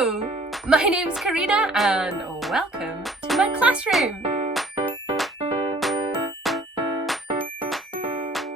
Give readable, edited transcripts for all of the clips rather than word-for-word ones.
Hello, my name's Karina and welcome to my classroom.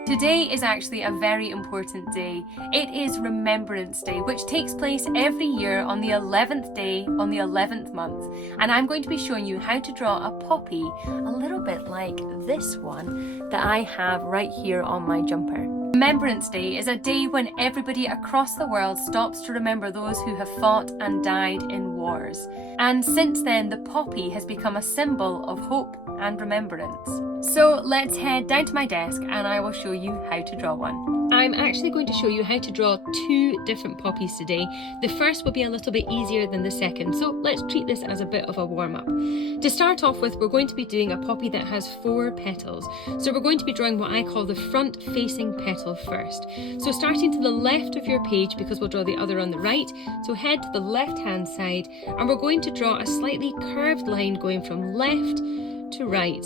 Today is actually a very important day. It is Remembrance Day, which takes place every year on the 11th day on the 11th month. And I'm going to be showing you how to draw a poppy, a little bit like this one that I have right here on my jumper. Remembrance Day is a day when everybody across the world stops to remember those who have fought and died in wars. And since then, the poppy has become a symbol of hope and remembrance. So let's head down to my desk and I will show you how to draw one. I'm actually going to show you how to draw two different poppies today. The first will be a little bit easier than the second, so let's treat this as a bit of a warm-up. To start off with, we're going to be doing a poppy that has 4 petals. So we're going to be drawing what I call the front-facing petal first. So starting to the left of your page, because we'll draw the other on the right, so head to the left-hand side, and we're going to draw a slightly curved line going from left to right,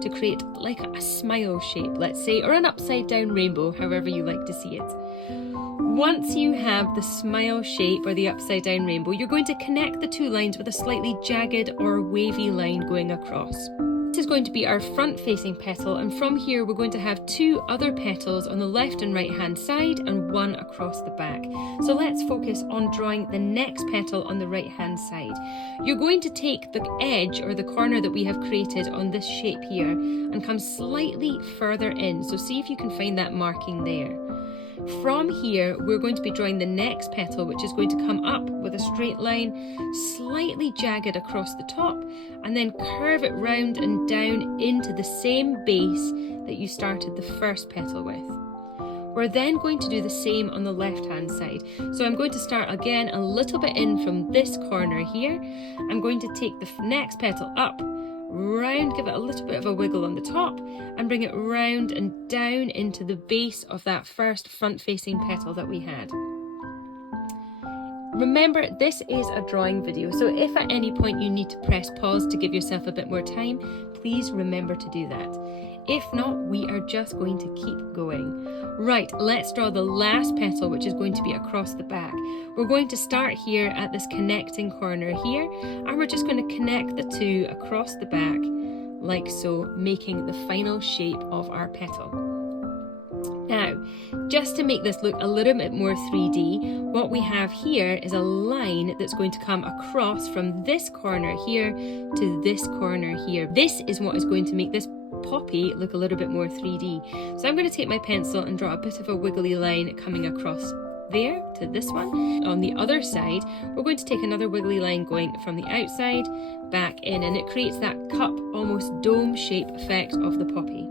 to create like a smile shape, let's say, or an upside down rainbow, however you like to see it. Once you have the smile shape or the upside down rainbow, you're going to connect the two lines with a slightly jagged or wavy line going across. This is going to be our front facing petal, and from here we're going to have 2 other petals on the left and right hand side and 1 across the back. So let's focus on drawing the next petal on the right hand side. You're going to take the edge or the corner that we have created on this shape here and come slightly further in. So see if you can find that marking there. From here, we're going to be drawing the next petal, which is going to come up with a straight line, slightly jagged across the top, and then curve it round and down into the same base that you started the first petal with. We're then going to do the same on the left-hand side. So I'm going to start again a little bit in from this corner here. I'm going to take the next petal up, round, give it a little bit of a wiggle on the top, and bring it round and down into the base of that first front-facing petal that we had. Remember, this is a drawing video, so if at any point you need to press pause to give yourself a bit more time, please remember to do that. If not, we are just going to keep going. Right, let's draw the last petal, which is going to be across the back. We're going to start here at this connecting corner here, and we're just going to connect the 2 across the back, like so, making the final shape of our petal. Now, just to make this look a little bit more 3D, what we have here is a line that's going to come across from this corner here to this corner here. This is what is going to make this poppy look a little bit more 3D. So I'm going to take my pencil and draw a bit of a wiggly line coming across there to this one. On the other side, we're going to take another wiggly line going from the outside back in, and it creates that cup, almost dome shape effect of the poppy.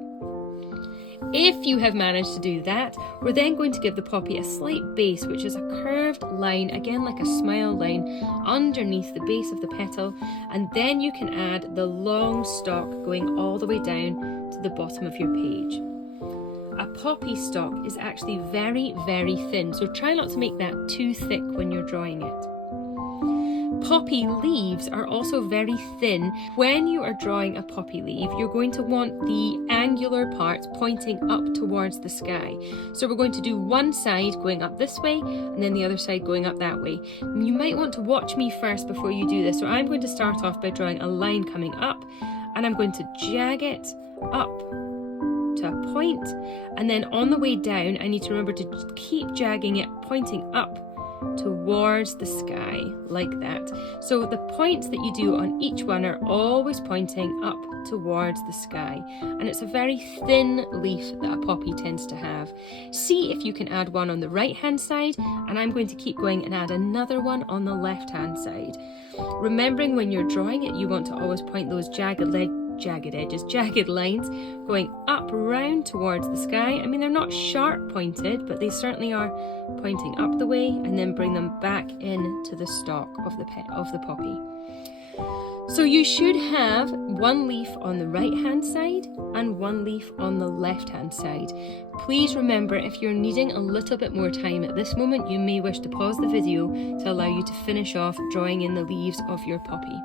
If you have managed to do that, we're then going to give the poppy a slight base, which is a curved line, again like a smile line, underneath the base of the petal, and then you can add the long stalk going all the way down to the bottom of your page. A poppy stalk is actually very, very thin, so try not to make that too thick when you're drawing it. Poppy leaves are also very thin. When you are drawing a poppy leaf, you're going to want the angular parts pointing up towards the sky. So we're going to do one side going up this way and then the other side going up that way. You might want to watch me first before you do this. So I'm going to start off by drawing a line coming up, and I'm going to jag it up to a point, and then on the way down I need to remember to keep jagging it, pointing up towards the sky, like that. So the points that you do on each one are always pointing up towards the sky, and it's a very thin leaf that a poppy tends to have. See if you can add one on the right hand side, and I'm going to keep going and add another one on the left hand side. Remembering when you're drawing it, you want to always point those jagged lines going up round towards the sky. I mean, they're not sharp pointed, but they certainly are pointing up the way, and then bring them back into the stalk of the poppy. So you should have one leaf on the right hand side and one leaf on the left hand side. Please remember, if you're needing a little bit more time at this moment, you may wish to pause the video to allow you to finish off drawing in the leaves of your poppy.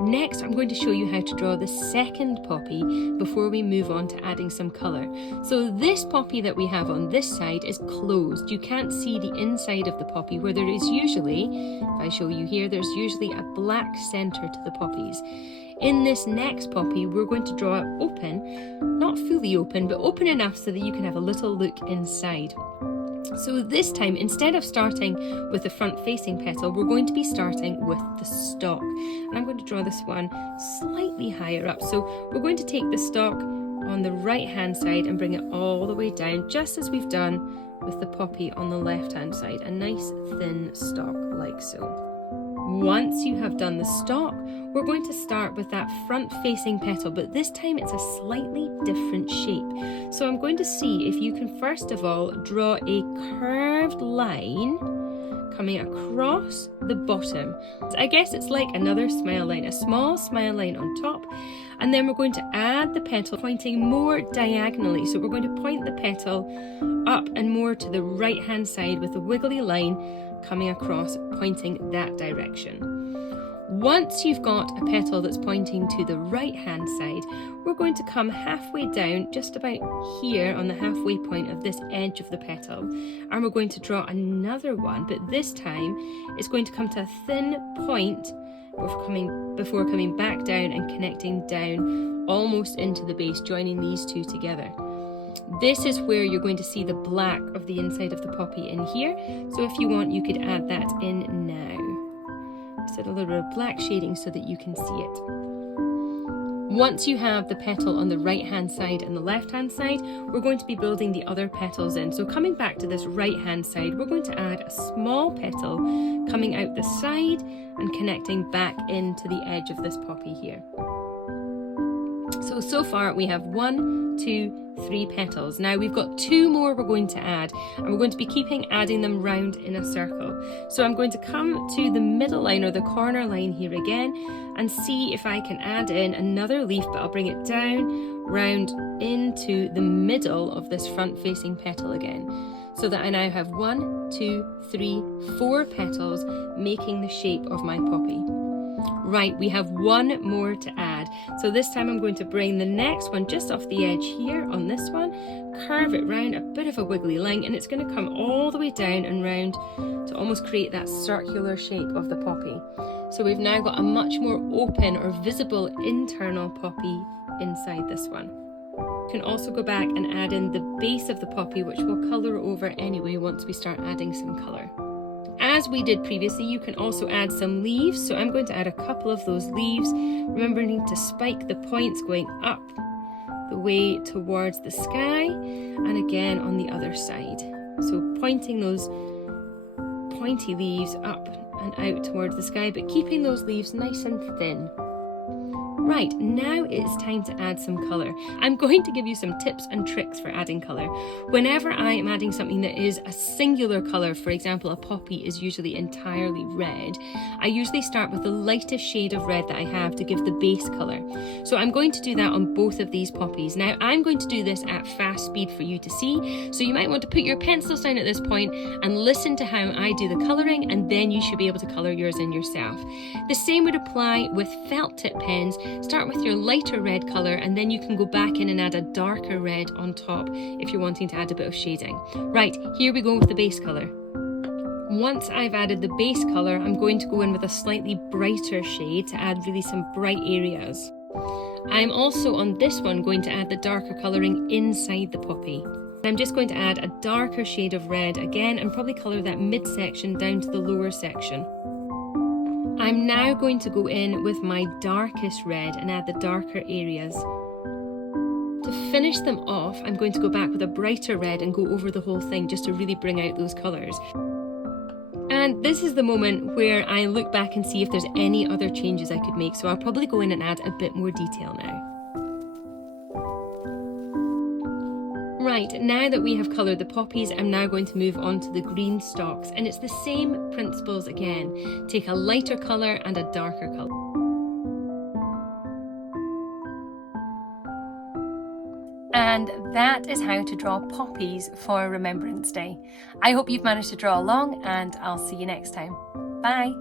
Next, I'm going to show you how to draw the second poppy before we move on to adding some colour. So this poppy that we have on this side is closed. You can't see the inside of the poppy, where there is usually, if I show you here, there's usually a black centre to the poppies. In this next poppy, we're going to draw it open, not fully open, but open enough so that you can have a little look inside. So this time, instead of starting with the front-facing petal, we're going to be starting with the stalk. And I'm going to draw this one slightly higher up. So we're going to take the stalk on the right-hand side and bring it all the way down, just as we've done with the poppy on the left-hand side. A nice thin stalk, like so. Once you have done the stalk, we're going to start with that front-facing petal, but this time it's a slightly different shape. So I'm going to see if you can first of all draw a curved line coming across the bottom. I guess it's like another smile line, a small smile line on top, and then we're going to add the petal pointing more diagonally. So we're going to point the petal up and more to the right-hand side with a wiggly line coming across, pointing that direction. Once you've got a petal that's pointing to the right hand side, we're going to come halfway down, just about here on the halfway point of this edge of the petal, and we're going to draw another one, but this time it's going to come to a thin point before coming back down and connecting down almost into the base, joining these two together. This is where you're going to see the black of the inside of the poppy in here. So if you want, you could add that in now. Just add a little bit of black shading so that you can see it. Once you have the petal on the right hand side and the left hand side, we're going to be building the other petals in. So coming back to this right hand side, we're going to add a small petal coming out the side and connecting back into the edge of this poppy here. So far we have 1, 2, 3 petals. Now we've got 2 more we're going to add, and we're going to be adding them round in a circle. So I'm going to come to the middle line or the corner line here again and see if I can add in another leaf, but I'll bring it down round into the middle of this front facing petal again, so that I now have 1, 2, 3, 4 petals making the shape of my poppy. Right, we have 1 more to add. So this time I'm going to bring the next one just off the edge here on this one, curve it round, a bit of a wiggly line, and it's going to come all the way down and round to almost create that circular shape of the poppy. So we've now got a much more open or visible internal poppy inside this one. You can also go back and add in the base of the poppy, which we'll colour over anyway once we start adding some colour. As we did previously, you can also add some leaves, so I'm going to add a couple of those leaves, remembering to spike the points going up the way towards the sky and again on the other side. So pointing those pointy leaves up and out towards the sky, but keeping those leaves nice and thin. Right, now it's time to add some colour. I'm going to give you some tips and tricks for adding colour. Whenever I am adding something that is a singular colour, for example, a poppy is usually entirely red, I usually start with the lightest shade of red that I have to give the base colour. So I'm going to do that on both of these poppies. Now, I'm going to do this at fast speed for you to see, so you might want to put your pencils down at this point and listen to how I do the colouring, and then you should be able to colour yours in yourself. The same would apply with felt tip pens. Start with your lighter red colour, and then you can go back in and add a darker red on top if you're wanting to add a bit of shading. Right, here we go with the base colour. Once I've added the base colour, I'm going to go in with a slightly brighter shade to add really some bright areas. I'm also on this one going to add the darker colouring inside the poppy. I'm just going to add a darker shade of red again and probably colour that midsection down to the lower section. I'm now going to go in with my darkest red and add the darker areas. To finish them off, I'm going to go back with a brighter red and go over the whole thing just to really bring out those colours. And this is the moment where I look back and see if there's any other changes I could make, so I'll probably go in and add a bit more detail now. Right, now that we have coloured the poppies, I'm now going to move on to the green stalks, and it's the same principles again. Take a lighter colour and a darker colour. And that is how to draw poppies for Remembrance Day. I hope you've managed to draw along, and I'll see you next time. Bye!